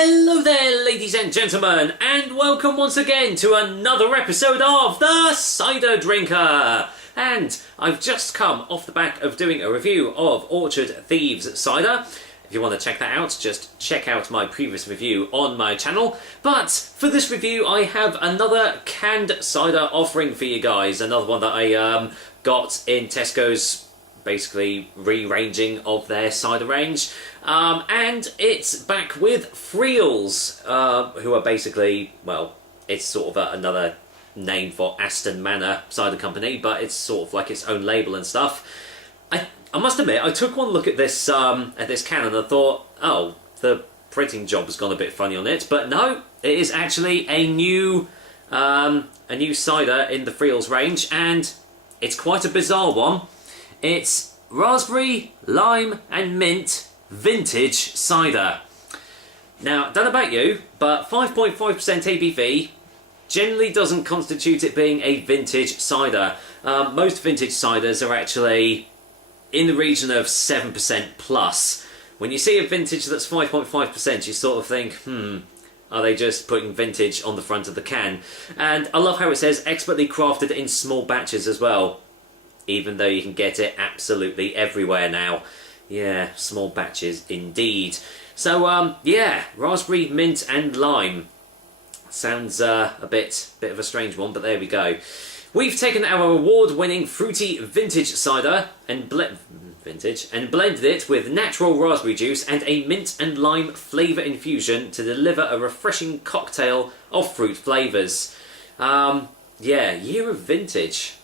Hello there, ladies and gentlemen, and welcome once again to another episode of The Cider Drinker. And I've just come off the back of doing a review of Orchard Thieves Cider. If you want to check that out, just check out my previous review on my channel. But for this review, I have another canned cider offering for you guys. Another one that I got in Tesco's, basically rearranging of their cider range. And it's back with Friels, who are basically, well, it's sort of another name for Aston Manor Cider Company, but it's sort of like its own label and stuff. I must admit, I took one look at this can and I thought, oh, the printing job has gone a bit funny on it, but no, it is actually a new cider in the Friels range, and it's quite a bizarre one. It's raspberry, lime and mint vintage cider. Now, don't know about you, but 5.5% ABV generally doesn't constitute it being a vintage cider. Most vintage ciders are actually in the region of 7% plus. When you see a vintage that's 5.5%, you sort of think, are they just putting vintage on the front of the can? And I love how it says expertly crafted in small batches as well, even though you can get it absolutely everywhere now. Yeah, small batches indeed. So, yeah, raspberry, mint and lime. Sounds a bit of a strange one, but there we go. We've taken our award-winning fruity vintage cider and blended it with natural raspberry juice and a mint and lime flavour infusion to deliver a refreshing cocktail of fruit flavours. Yeah, year of vintage.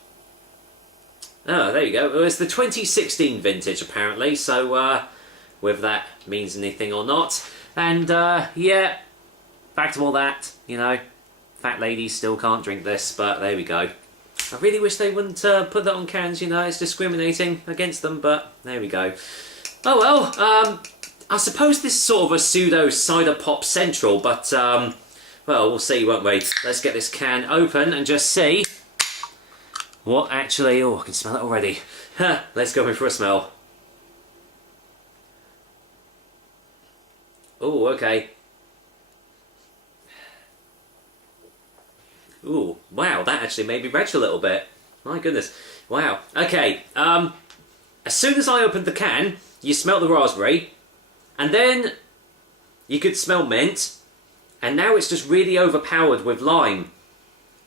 Oh, there you go. Well, it's the 2016 vintage, apparently, so whether that means anything or not. And, yeah, back to all that, you know, fat ladies still can't drink this, but there we go. I really wish they wouldn't put that on cans, you know, it's discriminating against them, but there we go. Oh well, I suppose this is sort of a pseudo cider pop central, but, well, we'll see, won't we? Let's get this can open and just see what actually... Oh, I can smell it already. Let's go in for a smell. Oh, okay. Ooh, wow, that actually made me retch a little bit. My goodness. Wow. Okay, as soon as I opened the can, you smelt the raspberry, and then you could smell mint, and now it's just really overpowered with lime.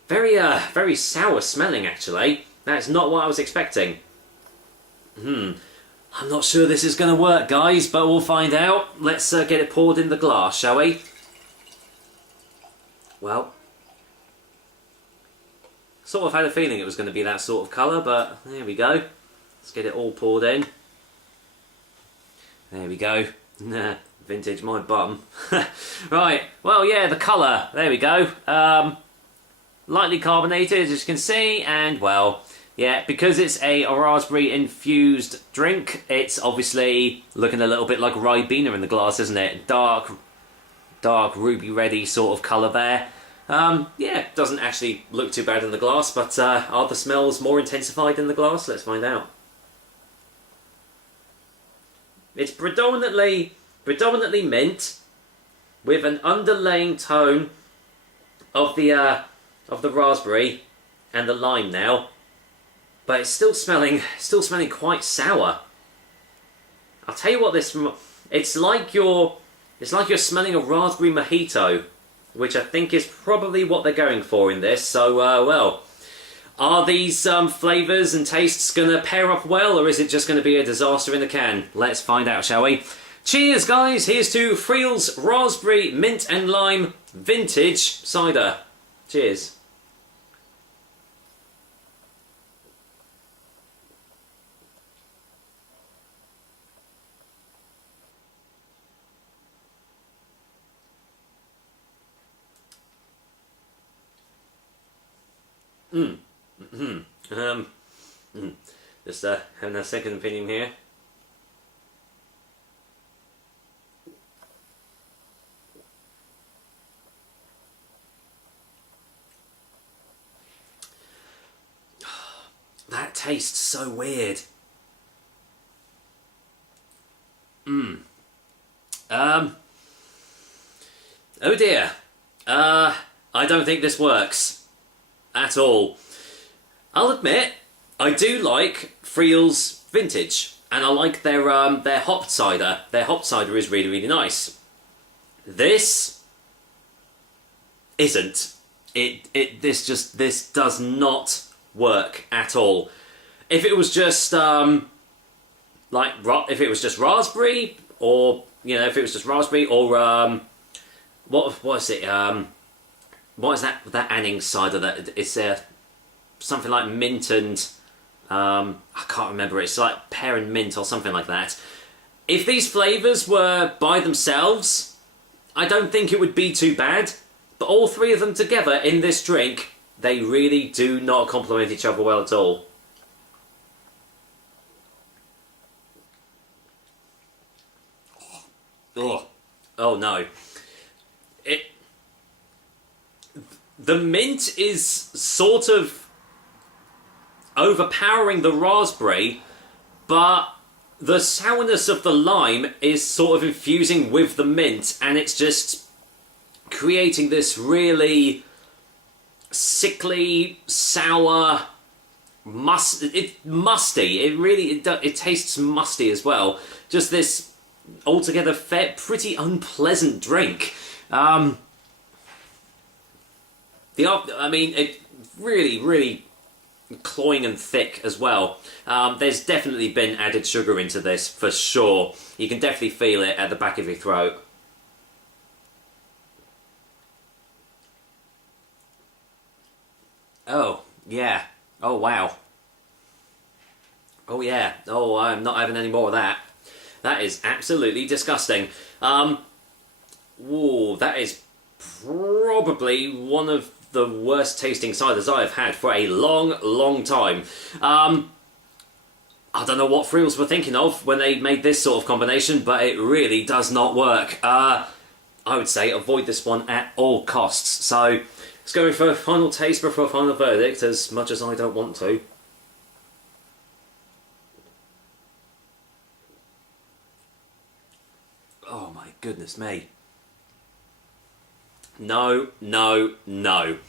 Very sour smelling, actually. That's not what I was expecting. I'm not sure this is going to work, guys, but we'll find out. Let's get it poured in the glass, shall we? Well, sort of had a feeling it was going to be that sort of colour, but there we go. Let's get it all poured in. There we go. Vintage, my bum. Right, well, yeah, the colour. There we go. Lightly carbonated, as you can see, and, well, yeah, because it's a raspberry-infused drink, it's obviously looking a little bit like Ribena in the glass, isn't it? Dark, ruby-reddy sort of colour there. Yeah, doesn't actually look too bad in the glass, but are the smells more intensified in the glass? Let's find out. It's predominantly mint, with an underlaying tone of the raspberry and the lime now, but it's still smelling quite sour. I'll tell you what it's like you're smelling a raspberry mojito, which I think is probably what they're going for in this. So, well, are these flavours and tastes going to pair up well, or is it just going to be a disaster in the can? Let's find out, shall we? Cheers, guys! Here's to Friels Raspberry Mint and Lime Vintage Cider. Cheers. Just having a second opinion here. That tastes so weird. Oh dear. I don't think this works at all. I'll admit, I do like Friels Vintage, and I like their hopped cider. Their hopped cider is really, really nice. This isn't. This does not work at all. If it was just if it was just raspberry, or if it was just raspberry, or what is it? What is that Anning cider that it's something like mint and I can't remember. It's like pear and mint or something like that. If these flavours were by themselves, I don't think it would be too bad. But all three of them together in this drink, they really do not complement each other well at all. Ugh. Oh no. The mint is sort of overpowering the raspberry, but the sourness of the lime is sort of infusing with the mint, and it's just creating this really sickly, sour, musty. It tastes musty as well. Just this altogether pretty unpleasant drink. It really, really cloying and thick as well. There's definitely been added sugar into this for sure. You can definitely feel it at the back of your throat. Oh, yeah. Oh, wow. Oh, yeah. Oh, I'm not having any more of that. That is absolutely disgusting. Ooh, that is probably one of the worst tasting ciders I've had for a long, long time. I don't know what Friels were thinking of when they made this sort of combination, but it really does not work. I would say avoid this one at all costs. So let's go for a final taste before a final verdict, as much as I don't want to. Oh my goodness me. No, no, no.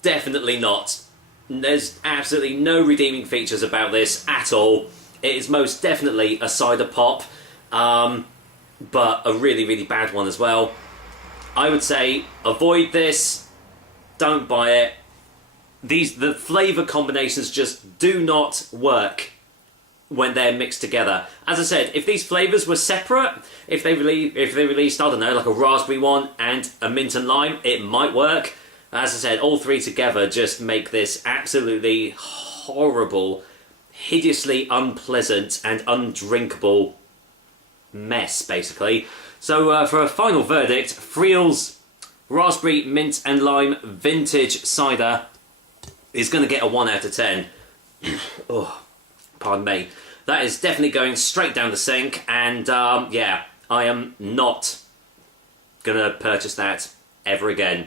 Definitely not. There's absolutely no redeeming features about this at all. It is most definitely a cider pop, but a really, really bad one as well. I would say avoid this, don't buy it. The flavour combinations just do not work when they're mixed together. As I said, if these flavours were separate, if they released, I don't know, like a raspberry one and a mint and lime, it might work. As I said, all three together just make this absolutely horrible, hideously unpleasant and undrinkable mess, basically. So for a final verdict, Friels Raspberry Mint and Lime Vintage Cider is going to get a 1 out of 10. Oh, pardon me. That is definitely going straight down the sink, and yeah, I am not going to purchase that ever again.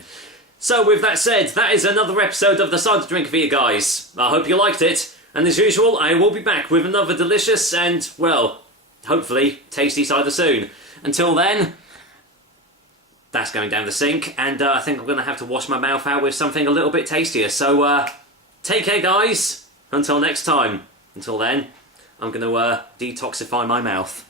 So with that said, that is another episode of the Cider Drink for you guys. I hope you liked it, and as usual, I will be back with another delicious and, well, hopefully tasty cider soon. Until then, that's going down the sink, and I think I'm going to have to wash my mouth out with something a little bit tastier. So take care, guys. Until next time. Until then, I'm going to detoxify my mouth.